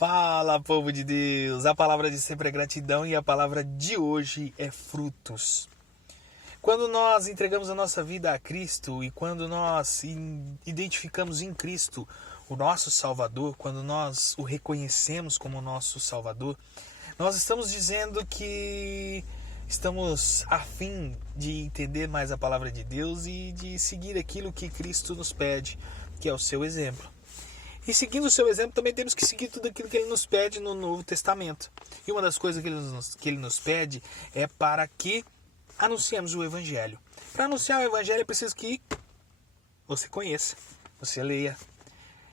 Fala, povo de Deus! A palavra de sempre é gratidão e a palavra de hoje é frutos. Quando nós entregamos a nossa vida a Cristo e quando nós identificamos em Cristo o nosso Salvador, quando nós o reconhecemos como nosso Salvador, nós estamos dizendo que estamos a fim de entender mais a palavra de Deus e de seguir aquilo que Cristo nos pede, que é o seu exemplo. E seguindo o seu exemplo, também temos que seguir tudo aquilo que ele nos pede no Novo Testamento. E uma das coisas que ele nos pede é para que anunciemos o Evangelho. Para anunciar o Evangelho é preciso que você conheça, você leia.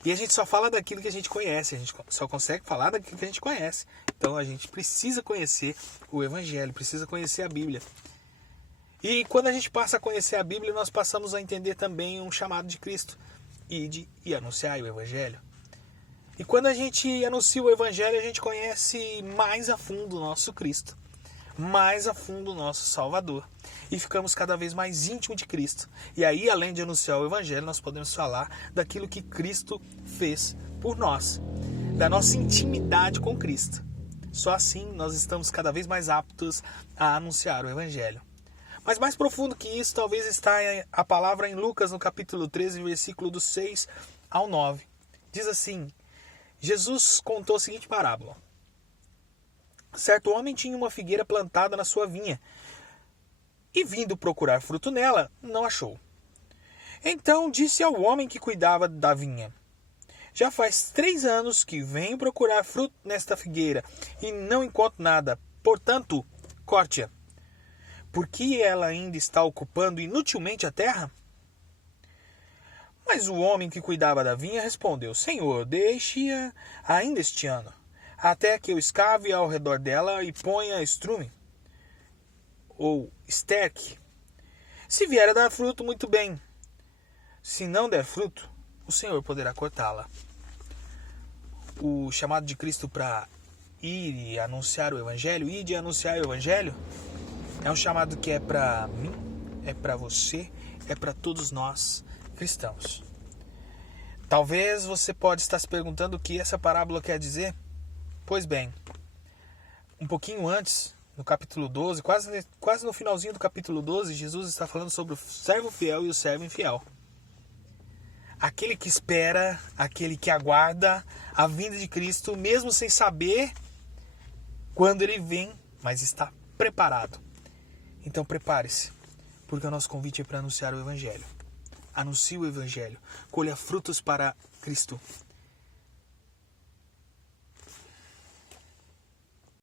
E a gente só fala daquilo que a gente conhece, a gente só consegue falar daquilo que a gente conhece. Então a gente precisa conhecer o Evangelho, precisa conhecer a Bíblia. E quando a gente passa a conhecer a Bíblia, nós passamos a entender também um chamado de Cristo. E anunciar o Evangelho. E quando a gente anuncia o Evangelho, a gente conhece mais a fundo o nosso Cristo, mais a fundo o nosso Salvador. E ficamos cada vez mais íntimos de Cristo. E aí, além de anunciar o Evangelho, nós podemos falar daquilo que Cristo fez por nós, da nossa intimidade com Cristo. Só assim nós estamos cada vez mais aptos a anunciar o Evangelho. Mas mais profundo que isso, talvez está a palavra em Lucas, no capítulo 13, versículo do 6 ao 9. Diz assim: Jesus contou a seguinte parábola. Certo homem tinha uma figueira plantada na sua vinha, e vindo procurar fruto nela, não achou. Então disse ao homem que cuidava da vinha: já faz 3 anos que venho procurar fruto nesta figueira, e não encontro nada, portanto, corte-a. Por que ela ainda está ocupando inutilmente a terra? Mas o homem que cuidava da vinha respondeu: Senhor, deixe-a ainda este ano, até que eu escave ao redor dela e ponha estrume, ou esterque. Se vier a dar fruto, muito bem. Se não der fruto, o Senhor poderá cortá-la. O chamado de Cristo para ir e anunciar o Evangelho, ir e anunciar o Evangelho, é um chamado que é para mim, é para você, é para todos nós cristãos. Talvez você pode estar se perguntando o que essa parábola quer dizer. Pois bem, um pouquinho antes, no capítulo 12, quase no finalzinho do capítulo 12, Jesus está falando sobre o servo fiel e o servo infiel. Aquele que espera, aquele que aguarda a vinda de Cristo, mesmo sem saber quando ele vem, mas está preparado. Então prepare-se, porque o nosso convite é para anunciar o Evangelho. Anuncie o Evangelho, colha frutos para Cristo.